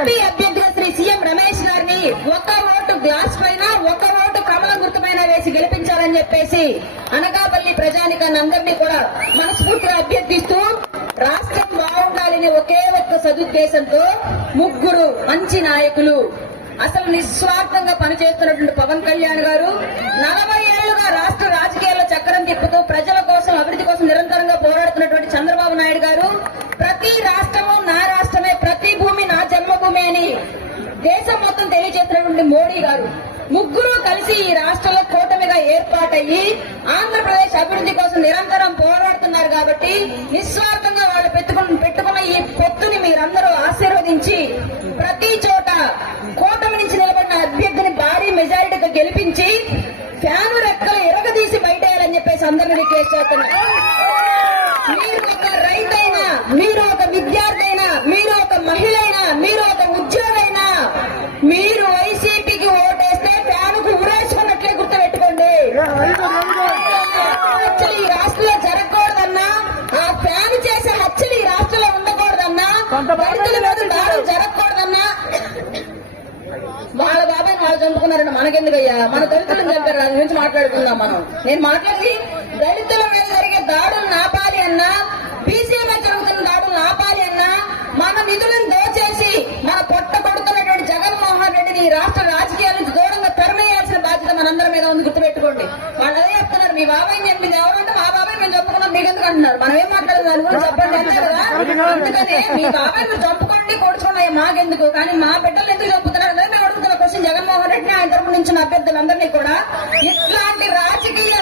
MP అభ్యర్థిగా Shri CM Ramesh గారిని ఒక ఓటు గ్లాస్ పైన ఒక ఓటు కమల గుర్తు పైన వేసి గెలిపించాలని చెప్పేసి అనకాపల్లి ప్రజానికాన్ని అందరినీ కూడా మనస్ఫూర్తిగా అభ్యర్థిస్తూ రాష్ట్రం బాగుండాలని ఒకే ఒక్క సదుద్దేశంతో ముగ్గురు మంచి నాయకులు అసలు నిస్వార్థంగా పనిచేస్తున్నటువంటి పవన్ కళ్యాణ్ గారు 40 ఏళ్లుగా రాష్ట్ర రాజకీయాల్లో చక్రం తిప్పుతూ ప్రజల కోసం అభివృద్ధి కోసం నిరంతరంగా పోరాడుతున్నటువంటి చంద్రబాబు నాయుడు గారు ప్రతి రాష్ట్రము నా రాష్ట్రమే, ప్రతి భూమి నా జన్మభూమి అని దేశం మొత్తం తెలియజేస్తున్నటువంటి మోడీ గారు ముగ్గురు కలిసి ఈ రాష్ట్రంలో కూటమిగా ఏర్పాటయ్యి ఆంధ్రప్రదేశ్ అభివృద్ధి కోసం నిరంతరం పోరాడుతున్నారు కాబట్టి నిస్వార్థంగా వాళ్ళు పెట్టుకున్న ఈ పొత్తుని మీరందరూ ఆశీర్వదించి ప్రతి చోట కూటమి నుంచి నిలబడిన అభ్యర్థిని భారీ మెజారిటీగా గెలిపించి ఫ్యాను రెక్కలు ఎరగదీసి బయటేయాలని చెప్పేసి అందరినీ రిక్వెస్ట్ చేస్తున్నారు. మీరు ఒక రైతైనా, మీరు ఒక విద్యార్థి అయినా, మీరు ఒక మహిళ అయినా, మీరు ఒక ఉద్యోగైనా మీరు వైసీపీకి ఓటేస్తే ఫ్యానుకు ఉరేసుకున్నట్లే గుర్తుపెట్టుకోండి. హత్యలు ఈ రాష్ట్రంలో జరగకూడదన్నా, ఆ ఫ్యాన్ చేసే హత్యలు ఈ రాష్ట్రంలో ఉండకూడదన్నా, రైతుల మీద దాడులు జరగకూడదన్నా వాళ్ళ బాబాయ్ వాళ్ళు చంపుకున్నారంటే మనకెందుకయ్యా? మన దళితులను చంపారు, దాని గురించి మాట్లాడుకుందాం మనం. నేను మాట్లాడి దళితుల మీద జరిగే దాడులు ఆపాలి అన్నా, బీసీల మీద జరుగుతున్న దాడులు ఆపాలి అన్నా, మన నిధులను దోచేసి మన పొట్ట కొడుతున్నటువంటి జగన్మోహన్ రెడ్డిని ఈ రాష్ట్ర రాజకీయాల నుంచి దూరంగా తరిమేయాల్సిన బాధ్యత మనందరి మీద ఉంది, గుర్తుపెట్టుకోండి. వాళ్ళు అదే చెప్తున్నారు, మీ బాబాయ్ చెప్పింది ఎవరంటే మా బాబాయ్ మేము చంపుకున్నాం మీకెందుకు అంటున్నారు. మనం ఏం మాట్లాడదు దాని గురించి చెప్పండి అంతే కదా. అందుకనే మీ బాబాయ్ మీరు చంపుకోండి కొడుచుకున్నాయి మాకెందుకు, కానీ మా బిడ్డలు ఎందుకు చంపుతున్నారు అనేది మేము అడుగుతున్న క్వశ్చన్ జగన్మోహన్ రెడ్డిని ఆయన తరపు నుంచి అభ్యర్థులందరినీ కూడా. ఇట్లాంటి రాజకీయ